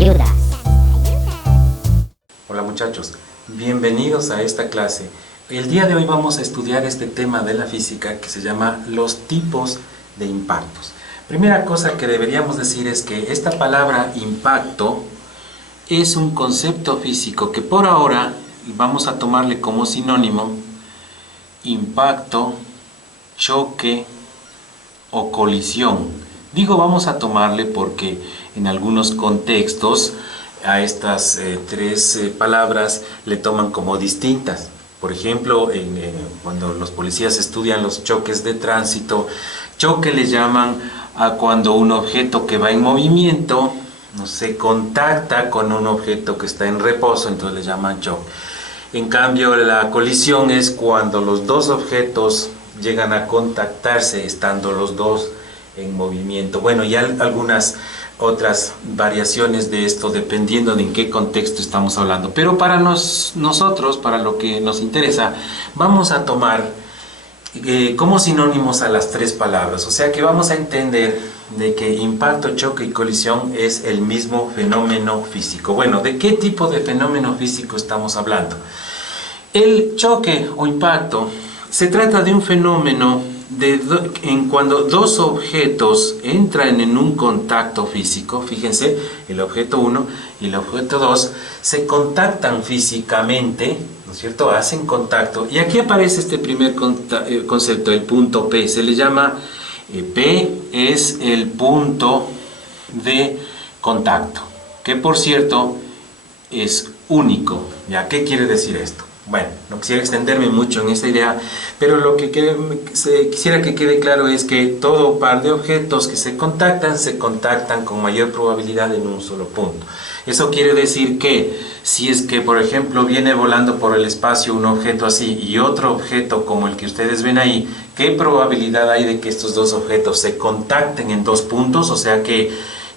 ayudas. Hola muchachos, bienvenidos a esta clase. El día de hoy vamos a estudiar este tema de la física que se llama los tipos de impactos. Primera cosa que deberíamos decir es que esta palabra impacto es un concepto físico que por ahora vamos a tomarle como sinónimo impacto, choque o colisión. Digo vamos a tomarle porque en algunos contextos a estas tres palabras le toman como distintas. Por ejemplo, cuando los policías estudian los choques de tránsito, choque le llaman a cuando un objeto que va en movimiento no se contacta con un objeto que está en reposo, entonces le llaman choque. En cambio, la colisión es cuando los dos objetos llegan a contactarse estando los dos en movimiento. Bueno, y algunas otras variaciones de esto dependiendo de en qué contexto estamos hablando. Pero para nosotros, para lo que nos interesa, vamos a tomar como sinónimos a las tres palabras. O sea que vamos a entender de que impacto, choque y colisión es el mismo fenómeno físico. Bueno, ¿de qué tipo de fenómeno físico estamos hablando? El choque o impacto se trata de un fenómeno en cuando dos objetos entran en un contacto físico. Fíjense, el objeto 1 y el objeto 2 se contactan físicamente, ¿no es cierto? Hacen contacto, y aquí aparece este primer concepto, el punto P. Se le llama P es el punto de contacto, que por cierto es único. ¿Ya? ¿Qué quiere decir esto? Bueno, no quisiera extenderme mucho en esta idea, pero lo que quisiera que quede claro es que todo par de objetos que se contactan con mayor probabilidad en un solo punto. Eso quiere decir que si es que, por ejemplo, viene volando por el espacio un objeto así y otro objeto como el que ustedes ven ahí, ¿qué probabilidad hay de que estos dos objetos se contacten en dos puntos? O sea que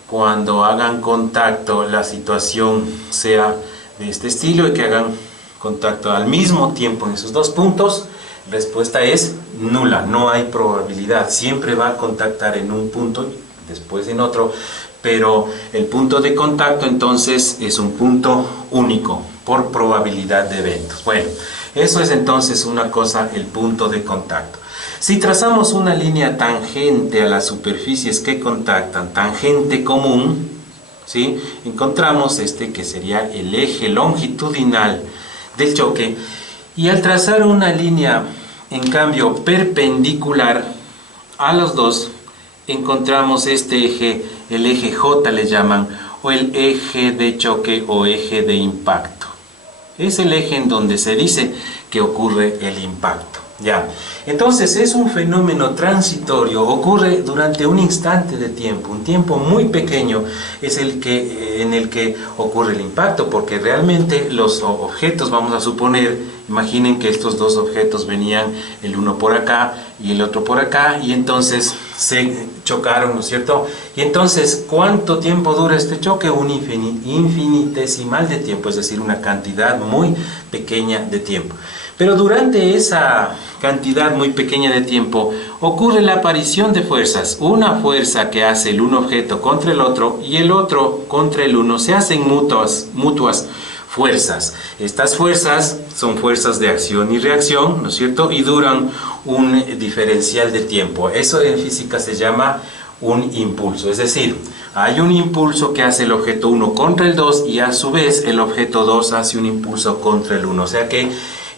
cuando hagan contacto la situación sea de este estilo y que hagan contacto al mismo tiempo en esos dos puntos, la respuesta es nula, no hay probabilidad, siempre va a contactar en un punto, después en otro, pero el punto de contacto entonces es un punto único por probabilidad de eventos. Bueno, eso es entonces una cosa, el punto de contacto. Si trazamos una línea tangente a las superficies que contactan, tangente común, ¿sí? Encontramos este que sería el eje longitudinal del choque, y al trazar una línea en cambio perpendicular a los dos encontramos este eje, el eje J le llaman, o el eje de choque o eje de impacto. Es el eje en donde se dice que ocurre el impacto. Ya. Entonces es un fenómeno transitorio, ocurre durante un instante de tiempo, un tiempo muy pequeño es en el que ocurre el impacto, porque realmente los objetos, vamos a suponer, imaginen que estos dos objetos venían el uno por acá y el otro por acá, y entonces se chocaron, ¿no es cierto? Y entonces, ¿cuánto tiempo dura este choque? Un infinitesimal de tiempo, es decir, una cantidad muy pequeña de tiempo. Pero durante esa cantidad muy pequeña de tiempo ocurre la aparición de fuerzas. Una fuerza que hace el un objeto contra el otro y el otro contra el uno. Se hacen mutuas fuerzas. Estas fuerzas son fuerzas de acción y reacción, ¿no es cierto? Y duran un diferencial de tiempo. Eso en física se llama un impulso. Es decir, hay un impulso que hace el objeto 1 contra el 2 y a su vez el objeto 2 hace un impulso contra el 1. O sea que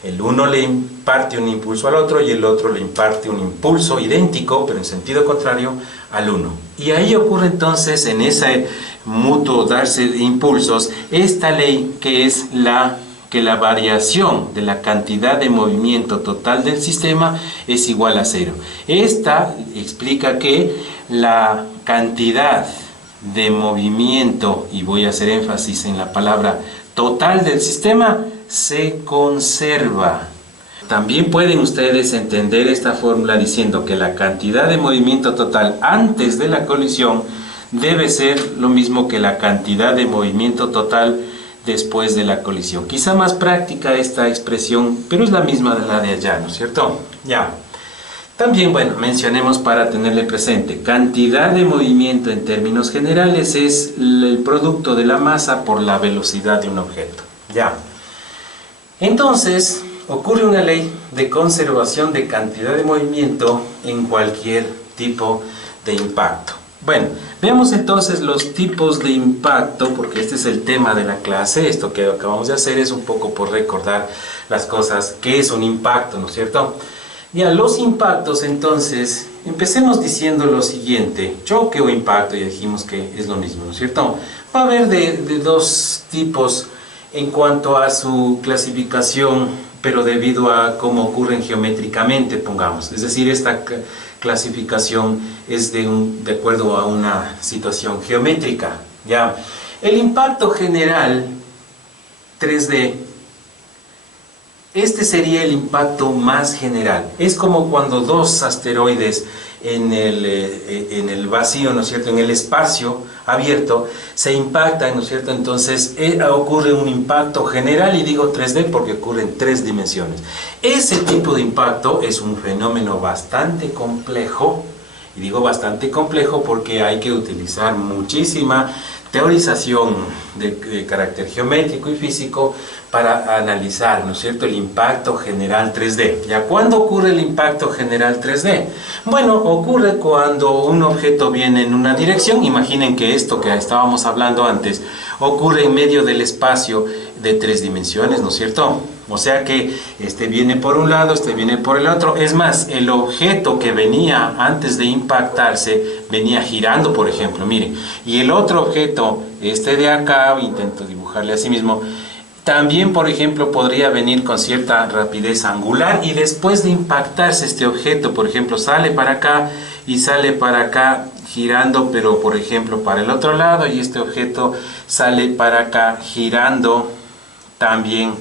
el uno le imparte un impulso al otro y el otro le imparte un impulso idéntico, pero en sentido contrario, al uno. Y ahí ocurre entonces, en ese mutuo darse de impulsos, esta ley que es que la variación de la cantidad de movimiento total del sistema es igual a cero. Esta explica que la cantidad de movimiento, y voy a hacer énfasis en la palabra total del sistema, se conserva. También pueden ustedes entender esta fórmula diciendo que la cantidad de movimiento total antes de la colisión debe ser lo mismo que la cantidad de movimiento total después de la colisión. Quizá más práctica esta expresión, pero es la misma de la de allá, ¿no es cierto? Ya. También, bueno, mencionemos para tenerle presente, cantidad de movimiento en términos generales es el producto de la masa por la velocidad de un objeto. Ya. Entonces, ocurre una ley de conservación de cantidad de movimiento en cualquier tipo de impacto. Bueno, veamos entonces los tipos de impacto, porque este es el tema de la clase. Esto que acabamos de hacer es un poco por recordar las cosas, qué es un impacto, ¿no es cierto? Ya, los impactos, entonces, empecemos diciendo lo siguiente. Choque o impacto, ya dijimos que es lo mismo, ¿no es cierto? Va a haber de dos tipos en cuanto a su clasificación, pero debido a cómo ocurren geométricamente, pongamos. Es decir, esta clasificación es de acuerdo a una situación geométrica. ¿Ya? El impacto general 3D, este sería el impacto más general. Es como cuando dos asteroides en el vacío, ¿no es cierto?, en el espacio abierto, se impactan, ¿no es cierto? Entonces ocurre un impacto general, y digo 3D porque ocurre en 3 dimensiones. Ese tipo de impacto es un fenómeno bastante complejo, y digo bastante complejo porque hay que utilizar muchísima teorización de carácter geométrico y físico para analizar, ¿no es cierto?, el impacto general 3D. ¿Ya cuándo ocurre el impacto general 3D? Bueno, ocurre cuando un objeto viene en una dirección. Imaginen que esto que estábamos hablando antes ocurre en medio del espacio de 3 dimensiones, ¿no es cierto? O sea que este viene por un lado, este viene por el otro. Es más, el objeto que venía antes de impactarse venía girando, por ejemplo, miren. Y el otro objeto, este de acá, intento dibujarle así mismo, también, por ejemplo, podría venir con cierta rapidez angular, y después de impactarse este objeto, por ejemplo, sale para acá y sale para acá girando, pero por ejemplo para el otro lado, y este objeto sale para acá girando también,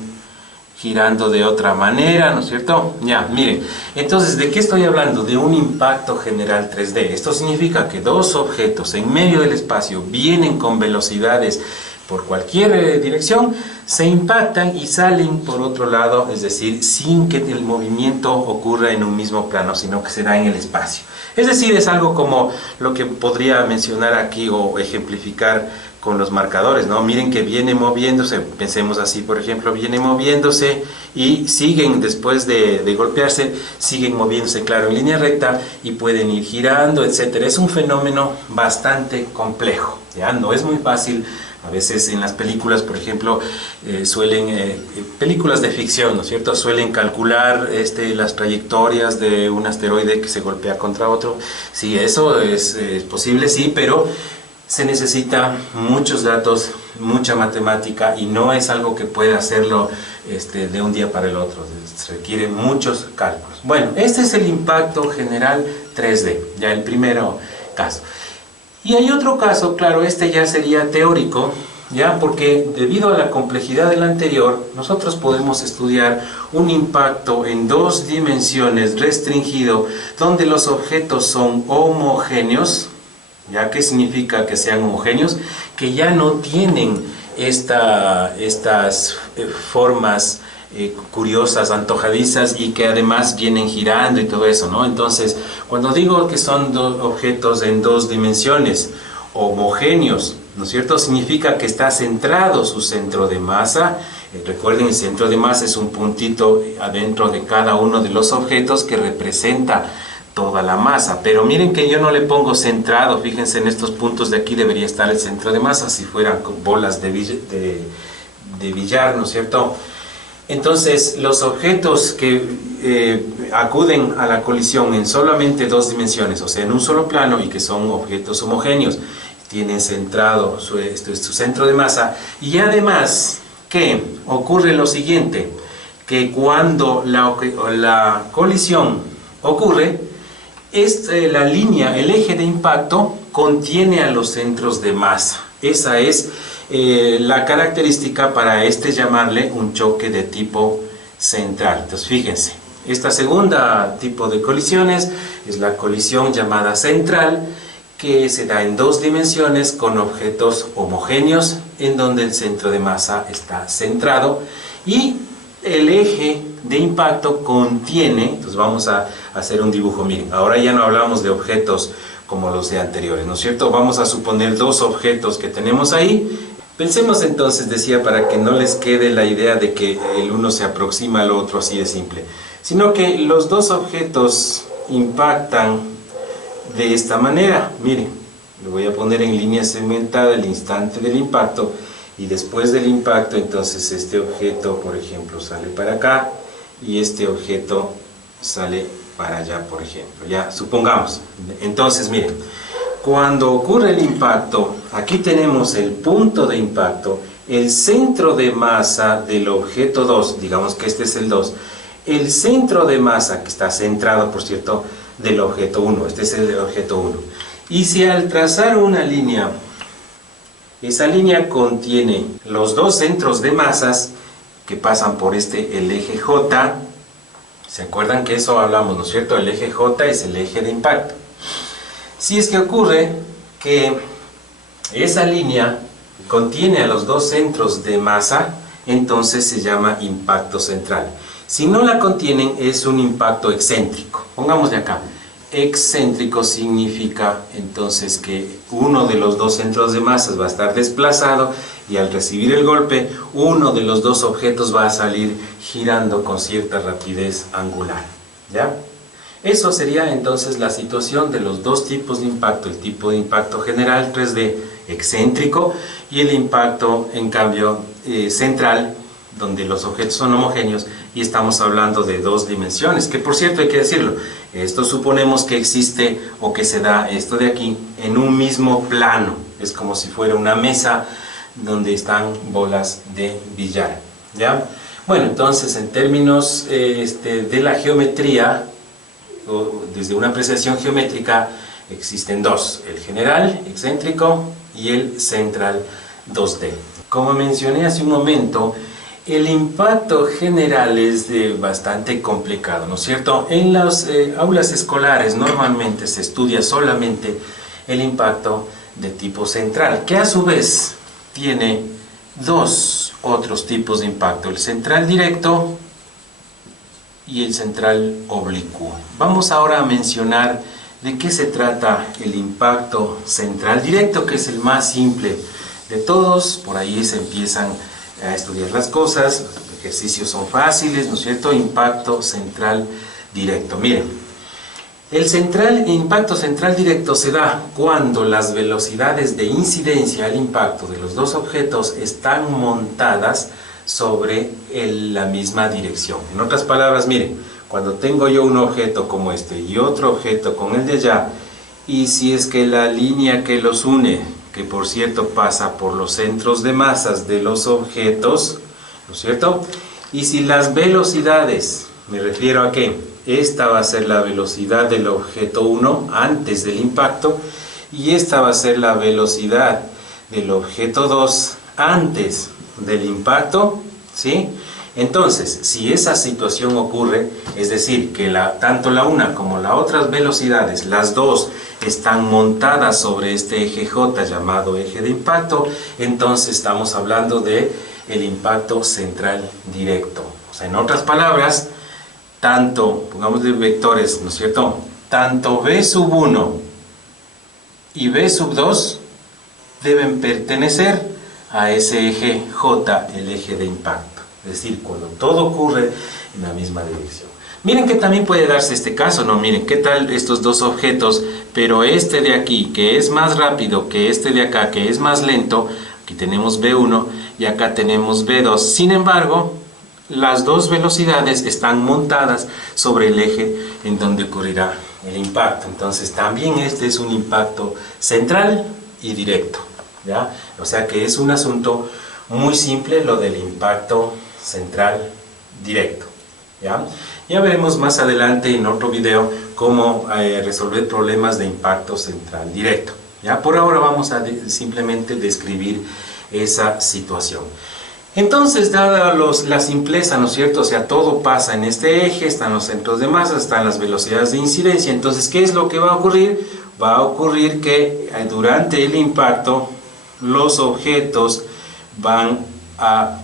girando de otra manera, ¿no es cierto? Ya, miren, entonces, ¿de qué estoy hablando? De un impacto general 3D. Esto significa que dos objetos en medio del espacio vienen con velocidades por cualquier dirección, se impactan y salen por otro lado, es decir, sin que el movimiento ocurra en un mismo plano, sino que se da en el espacio. Es decir, es algo como lo que podría mencionar aquí o ejemplificar con los marcadores, ¿no? Miren que viene moviéndose, pensemos así, por ejemplo, viene moviéndose y siguen, después de golpearse, siguen moviéndose, claro, en línea recta, y pueden ir girando, etcétera. Es un fenómeno bastante complejo, ¿ya? No es muy fácil. A veces en las películas, por ejemplo, películas de ficción, ¿no es cierto?, suelen calcular las trayectorias de un asteroide que se golpea contra otro. Sí, eso es posible, sí, pero se necesita muchos datos, mucha matemática, y no es algo que pueda hacerlo de un día para el otro. Se requiere muchos cálculos. Bueno, este es el impacto general 3D, ya el primero caso. Y hay otro caso, claro, este ya sería teórico, ya, porque debido a la complejidad del anterior, nosotros podemos estudiar un impacto en 2 dimensiones restringido, donde los objetos son homogéneos. ¿Ya? ¿Qué significa que sean homogéneos? Que ya no tienen estas formas curiosas, antojadizas, y que además vienen girando y todo eso, ¿no? Entonces, cuando digo que son dos objetos en 2 dimensiones homogéneos, ¿no es cierto?, significa que está centrado su centro de masa. Recuerden, el centro de masa es un puntito adentro de cada uno de los objetos que representa toda la masa. Pero miren que yo no le pongo centrado. Fíjense, en estos puntos de aquí debería estar el centro de masa, si fueran bolas de billar, ¿no es cierto? Entonces, los objetos que acuden a la colisión en solamente 2 dimensiones, o sea, en un solo plano, y que son objetos homogéneos, tienen centrado su centro de masa. Y además, ¿qué? Ocurre lo siguiente, que cuando la colisión ocurre, la línea, el eje de impacto, contiene a los centros de masa. Esa es la característica para llamarle un choque de tipo central. Entonces, fíjense, esta segunda tipo de colisiones es la colisión llamada central, que se da en 2 dimensiones con objetos homogéneos, en donde el centro de masa está centrado, y el eje de impacto contiene, entonces vamos a hacer un dibujo, miren, ahora ya no hablamos de objetos como los de anteriores, ¿no es cierto? Vamos a suponer dos objetos que tenemos ahí. Pensemos entonces, decía, para que no les quede la idea de que el uno se aproxima al otro así de simple, sino que los dos objetos impactan de esta manera. Miren, lo voy a poner en línea segmentada el instante del impacto, y después del impacto entonces este objeto, por ejemplo, sale para acá y este objeto sale para allá, por ejemplo, ya supongamos. Entonces miren, cuando ocurre el impacto, aquí tenemos el punto de impacto, el centro de masa del objeto 2, digamos que este es el 2, el centro de masa que está centrado, por cierto, del objeto 1, este es el objeto 1. Y si al trazar una línea, esa línea contiene los dos centros de masas que pasan por el eje J, ¿se acuerdan que eso hablamos, no es cierto? El eje J es el eje de impacto. Si es que ocurre que esa línea contiene a los dos centros de masa, entonces se llama impacto central. Si no la contienen, es un impacto excéntrico. Pongámosle acá. Excéntrico significa entonces que uno de los dos centros de masas va a estar desplazado y al recibir el golpe, uno de los dos objetos va a salir girando con cierta rapidez angular. ¿Ya? Eso sería entonces la situación de los dos tipos de impacto, el tipo de impacto general 3D excéntrico y el impacto en cambio central, donde los objetos son homogéneos y estamos hablando de dos dimensiones, que por cierto hay que decirlo, esto suponemos que existe o que se da esto de aquí en un mismo plano, es como si fuera una mesa donde están bolas de billar, ¿ya? Bueno, entonces en términos de la geometría, o desde una apreciación geométrica, existen dos, el general excéntrico y el central 2D. Como mencioné hace un momento, el impacto general es bastante complicado, ¿no es cierto? En las aulas escolares normalmente se estudia solamente el impacto de tipo central, que a su vez tiene dos otros tipos de impacto, el central directo y el central oblicuo. Vamos ahora a mencionar de qué se trata el impacto central directo, que es el más simple de todos. Por ahí se empiezan a estudiar las cosas, los ejercicios son fáciles, ¿no es cierto? Impacto central directo. Miren, el impacto central directo se da cuando las velocidades de incidencia al impacto de los dos objetos están montadas sobre la misma dirección. En otras palabras, miren, cuando tengo yo un objeto como este y otro objeto con el de allá, y si es que la línea que los une, que por cierto pasa por los centros de masas de los objetos, ¿no es cierto? Y si las velocidades, me refiero a que esta va a ser la velocidad del objeto 1 antes del impacto, y esta va a ser la velocidad del objeto 2 antes del impacto, ¿sí? Entonces, si esa situación ocurre, es decir, que tanto la una como las otras velocidades, las dos están montadas sobre este eje J llamado eje de impacto, entonces estamos hablando de el impacto central directo. O sea, en otras palabras, tanto, pongámosle vectores, ¿no es cierto? Tanto V sub 1 y V sub 2 deben pertenecer a ese eje J, el eje de impacto. Es decir, cuando todo ocurre en la misma dirección. Miren que también puede darse este caso, ¿no? Miren, ¿qué tal estos dos objetos? Pero este de aquí, que es más rápido que este de acá, que es más lento, aquí tenemos V1 y acá tenemos V2. Sin embargo, las dos velocidades están montadas sobre el eje en donde ocurrirá el impacto. Entonces, también este es un impacto central y directo, ¿ya? O sea que es un asunto muy simple lo del impacto central directo, ¿ya? Ya veremos más adelante en otro video cómo resolver problemas de impacto central directo, ¿ya? Por ahora vamos a simplemente describir esa situación. Entonces, dada la simpleza, ¿no es cierto? O sea, todo pasa en este eje, están los centros de masa, están las velocidades de incidencia. Entonces, ¿qué es lo que va a ocurrir? Va a ocurrir que durante el impacto los objetos van a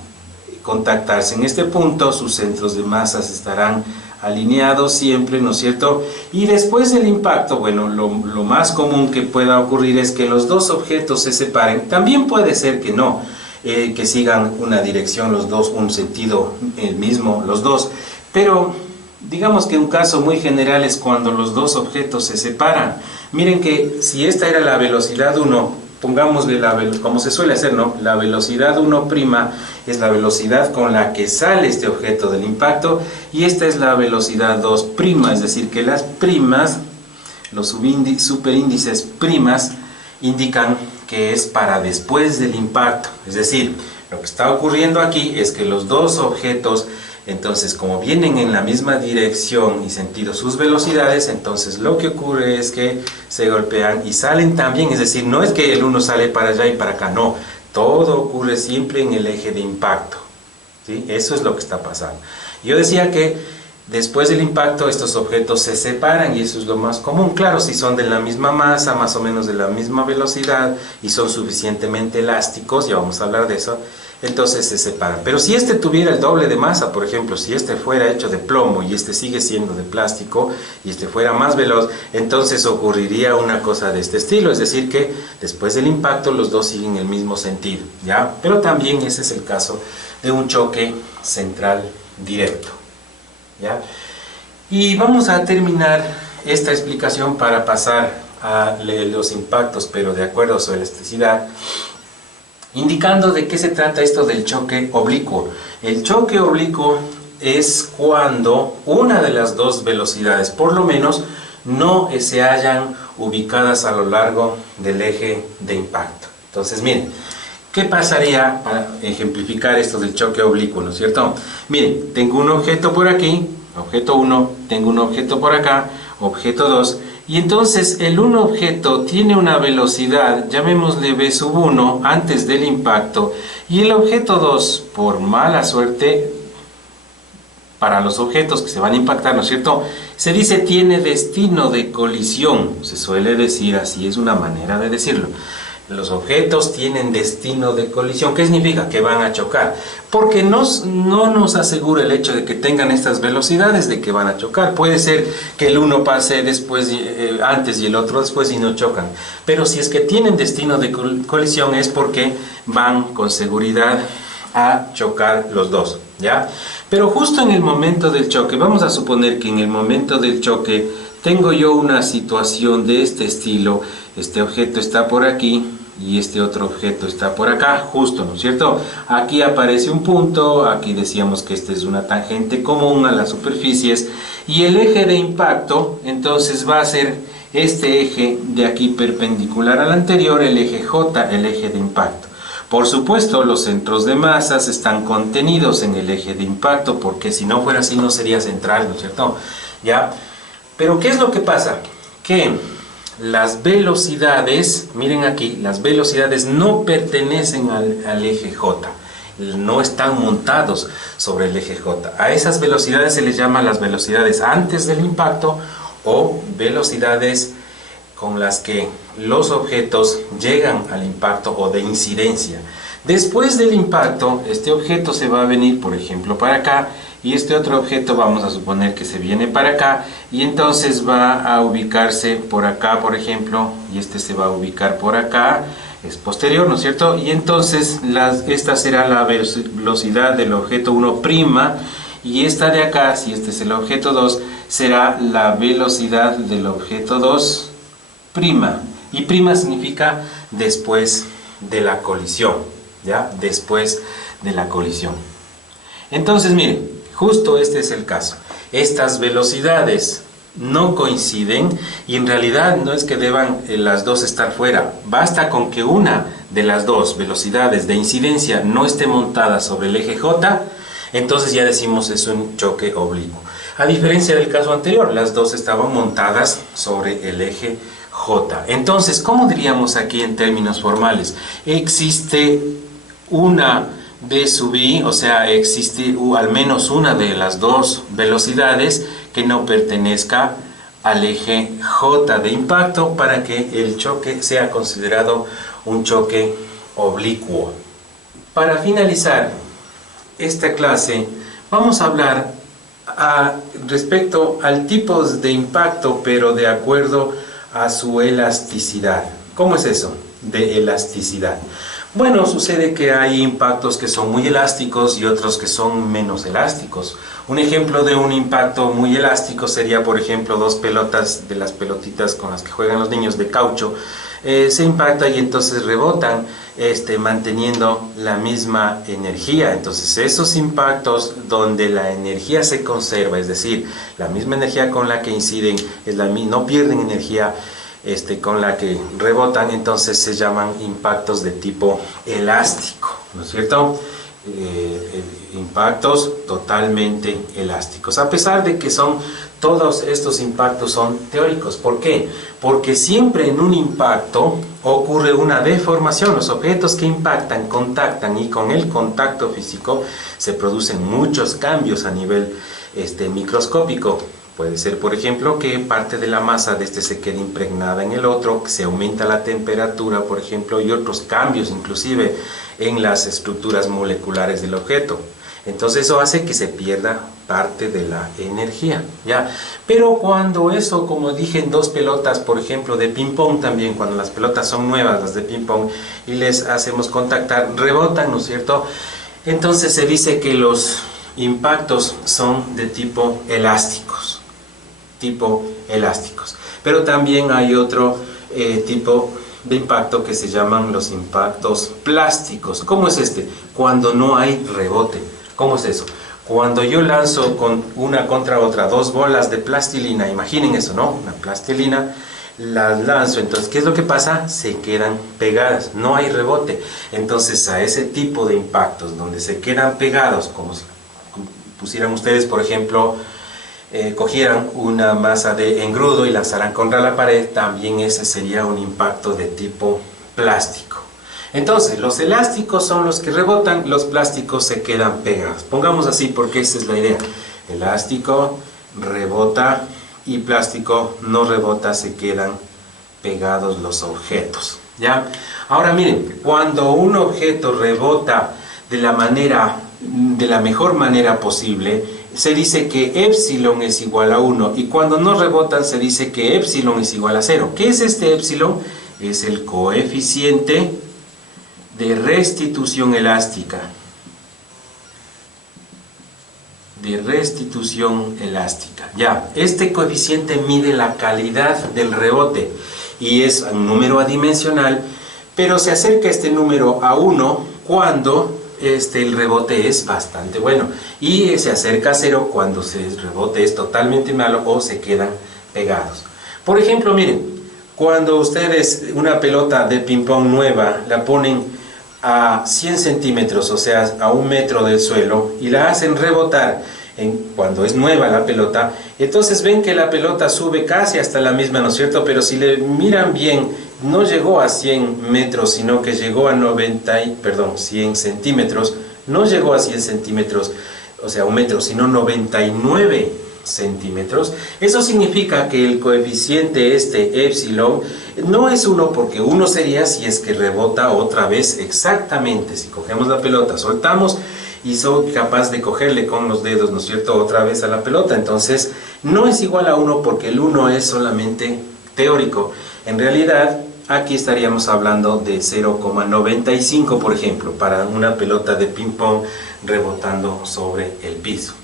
contactarse en este punto, sus centros de masas estarán alineados siempre, ¿no es cierto? Y después del impacto, bueno, lo más común que pueda ocurrir es que los dos objetos se separen. También puede ser que no, que sigan una dirección los dos, un sentido el mismo los dos, pero digamos que un caso muy general es cuando los dos objetos se separan. Miren que si esta era la velocidad 1, pongámosle como se suele hacer, ¿no? La velocidad 1' es la velocidad con la que sale este objeto del impacto, y esta es la velocidad 2', es decir, que las primas, los superíndices primas, indican que es para después del impacto. Es decir, lo que está ocurriendo aquí es que los dos objetos, entonces, como vienen en la misma dirección y sentido sus velocidades, entonces lo que ocurre es que se golpean y salen también. Es decir, no es que el uno sale para allá y para acá, no. Todo ocurre siempre en el eje de impacto, ¿sí? Eso es lo que está pasando. Yo decía que después del impacto estos objetos se separan, y eso es lo más común. Claro, si son de la misma masa, más o menos de la misma velocidad y son suficientemente elásticos, ya vamos a hablar de eso, entonces se separan. Pero si este tuviera el doble de masa, por ejemplo, si este fuera hecho de plomo y este sigue siendo de plástico y este fuera más veloz, entonces ocurriría una cosa de este estilo, es decir, que después del impacto los dos siguen el mismo sentido, ¿ya? Pero también ese es el caso de un choque central directo, ¿ya? Y vamos a terminar esta explicación para pasar a los impactos, pero de acuerdo a su elasticidad, indicando de qué se trata esto del choque oblicuo. El choque oblicuo es cuando una de las dos velocidades, por lo menos, no se hallan ubicadas a lo largo del eje de impacto. Entonces, miren, ¿qué pasaría para ejemplificar esto del choque oblicuo, ¿no es cierto? Miren, tengo un objeto por aquí, objeto 1, tengo un objeto por acá, objeto 2, y entonces el un objeto tiene una velocidad, llamémosle v1 antes del impacto, y el objeto 2, por mala suerte, para los objetos que se van a impactar, ¿no es cierto?, se dice tiene destino de colisión, se suele decir así, es una manera de decirlo. Los objetos tienen destino de colisión. ¿Qué significa? Que van a chocar. Porque no nos asegura el hecho de que tengan estas velocidades de que van a chocar. Puede ser que el uno pase después, antes y el otro después y no chocan. Pero si es que tienen destino de colisión es porque van con seguridad a chocar los dos, ¿ya? Pero justo en el momento del choque, vamos a suponer que en el momento del choque tengo yo una situación de este estilo. Este objeto está por aquí y este otro objeto está por acá, justo, ¿no es cierto? Aquí aparece un punto, aquí decíamos que esta es una tangente común a las superficies, y el eje de impacto entonces va a ser este eje de aquí perpendicular al anterior, el eje J, el eje de impacto. Por supuesto, los centros de masas están contenidos en el eje de impacto, porque si no fuera así no sería central, ¿no es cierto? ¿Ya? Pero ¿qué es lo que pasa? Que las velocidades, miren aquí, las velocidades no pertenecen al eje J, no están montados sobre el eje J. A esas velocidades se les llama las velocidades antes del impacto, o velocidades con las que los objetos llegan al impacto, o de incidencia. Después del impacto, este objeto se va a venir, por ejemplo, para acá, y este otro objeto vamos a suponer que se viene para acá, y entonces va a ubicarse por acá, por ejemplo, y este se va a ubicar por acá, es posterior, ¿no es cierto? Y entonces esta será la velocidad del objeto 1', y esta de acá, si este es el objeto 2, será la velocidad del objeto 2', y prima significa después de la colisión, ¿ya? Después de la colisión. Entonces, miren, justo este es el caso. Estas velocidades no coinciden, y en realidad no es que deban las dos estar fuera. Basta con que una de las dos velocidades de incidencia no esté montada sobre el eje J, entonces ya decimos es un choque oblicuo. A diferencia del caso anterior, las dos estaban montadas sobre el eje J. Entonces, ¿cómo diríamos aquí en términos formales? Existe una V sub i, o sea, existe al menos una de las dos velocidades que no pertenezca al eje J de impacto para que el choque sea considerado un choque oblicuo. Para finalizar, esta clase vamos a hablar respecto al tipo de impacto, pero de acuerdo a su elasticidad. ¿Cómo es eso de elasticidad? Bueno, sucede que hay impactos que son muy elásticos y otros que son menos elásticos. Un ejemplo de un impacto muy elástico sería, por ejemplo, dos pelotas de las pelotitas con las que juegan los niños de caucho. Se impacta y entonces rebotan manteniendo la misma energía. Entonces esos impactos donde la energía se conserva, es decir, la misma energía con la que inciden, no pierden energía con la que rebotan, entonces se llaman impactos de tipo elástico, ¿no es cierto? Impactos totalmente elásticos, a pesar de que todos estos impactos son teóricos. ¿Por qué? Porque siempre en un impacto ocurre una deformación. Los objetos que impactan contactan, y con el contacto físico se producen muchos cambios a nivel microscópico. Puede ser, por ejemplo, que parte de la masa de se quede impregnada en el otro, que se aumenta la temperatura, por ejemplo, y otros cambios inclusive en las estructuras moleculares del objeto. Entonces eso hace que se pierda parte de la energía, ¿ya? Pero cuando eso, como dije, en dos pelotas, por ejemplo, de ping pong también, cuando las pelotas son nuevas, las de ping pong, y les hacemos contactar, rebotan, ¿no es cierto? Entonces se dice que los impactos son de tipo elásticos. Pero también hay otro tipo de impacto que se llaman los impactos plásticos. ¿Cómo es este? Cuando no hay rebote. ¿Cómo es eso? Cuando yo lanzo con una contra otra dos bolas de plastilina, imaginen eso, ¿no? Una plastilina, las lanzo, entonces, ¿qué es lo que pasa? Se quedan pegadas, no hay rebote. Entonces, a ese tipo de impactos donde se quedan pegados, como si pusieran ustedes, por ejemplo, cogieran una masa de engrudo y lanzaran contra la pared, también ese sería un impacto de tipo plástico. Entonces, los elásticos son los que rebotan, los plásticos se quedan pegados. Pongamos así porque esa es la idea. Elástico rebota y plástico no rebota, se quedan pegados los objetos, ¿ya? Ahora miren, cuando un objeto rebota de la mejor manera posible, se dice que épsilon es igual a 1, y cuando no rebotan se dice que épsilon es igual a 0. ¿Qué es este épsilon? Es el coeficiente de restitución elástica. Ya, este coeficiente mide la calidad del rebote y es un número adimensional, pero se acerca este número a 1 cuando el rebote es bastante bueno, y se acerca a 0 cuando el rebote es totalmente malo o se quedan pegados. Por ejemplo, miren, cuando ustedes una pelota de ping pong nueva la ponen a 100 centímetros, o sea, a 1 metro del suelo, y la hacen rebotar cuando es nueva la pelota, entonces ven que la pelota sube casi hasta la misma, ¿no es cierto? Pero si le miran bien, no llegó a 100 metros, sino que llegó a 100 centímetros, no llegó a 100 centímetros, o sea, 1 metro, sino 99 centímetros. Eso significa que el coeficiente épsilon no es 1, porque 1 sería si es que rebota otra vez exactamente. Si cogemos la pelota, soltamos y soy capaz de cogerle con los dedos, ¿no es cierto?, otra vez a la pelota. Entonces no es igual a 1 porque el 1 es solamente teórico. En realidad aquí estaríamos hablando de 0,95, por ejemplo, para una pelota de ping pong rebotando sobre el piso,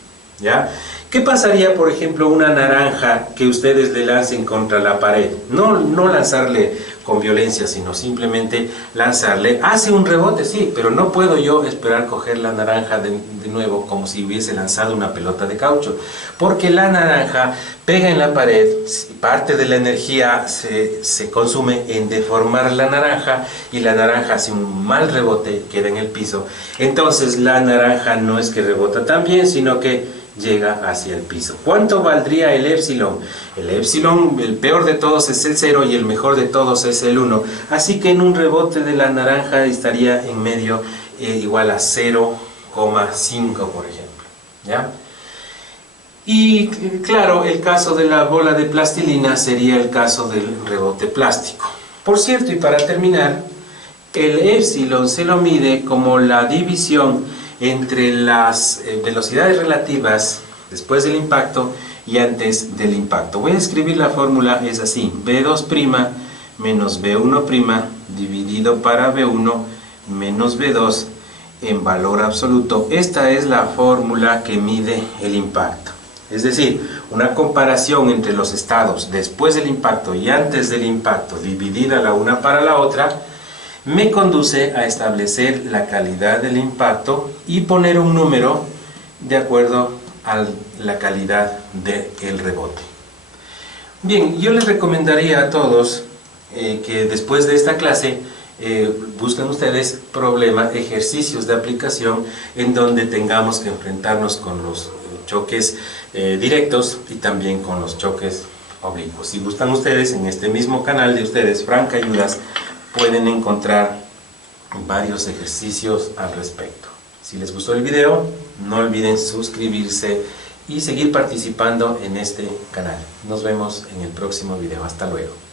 ¿ya? ¿Qué pasaría, por ejemplo, una naranja que ustedes le lancen contra la pared? No lanzarle con violencia, sino simplemente lanzarle. Hace un rebote, sí, pero no puedo yo esperar coger la naranja de nuevo como si hubiese lanzado una pelota de caucho, porque la naranja pega en la pared, parte de la energía se consume en deformar la naranja, y la naranja hace un mal rebote, queda en el piso. Entonces la naranja no es que rebota tan bien, sino que llega hacia el piso. ¿Cuánto valdría el épsilon? El épsilon, el peor de todos es el 0 y el mejor de todos es el 1. Así que en un rebote de la naranja estaría en medio igual a 0,5, por ejemplo, ¿ya? Y claro, el caso de la bola de plastilina sería el caso del rebote plástico. Por cierto, y para terminar, el épsilon se lo mide como la división entre las velocidades relativas después del impacto y antes del impacto. Voy a escribir la fórmula, es así: V2' menos V1' dividido para V1 menos V2 en valor absoluto. Esta es la fórmula que mide el impacto. Es decir, una comparación entre los estados después del impacto y antes del impacto, dividida la una para la otra, me conduce a establecer la calidad del impacto y poner un número de acuerdo a la calidad del rebote. Bien, yo les recomendaría a todos que después de esta clase busquen ustedes ejercicios de aplicación en donde tengamos que enfrentarnos con los choques directos y también con los choques oblicuos. Si gustan ustedes, en este mismo canal de ustedes, Franca Ayudas, pueden encontrar varios ejercicios al respecto. Si les gustó el video, no olviden suscribirse y seguir participando en este canal. Nos vemos en el próximo video. Hasta luego.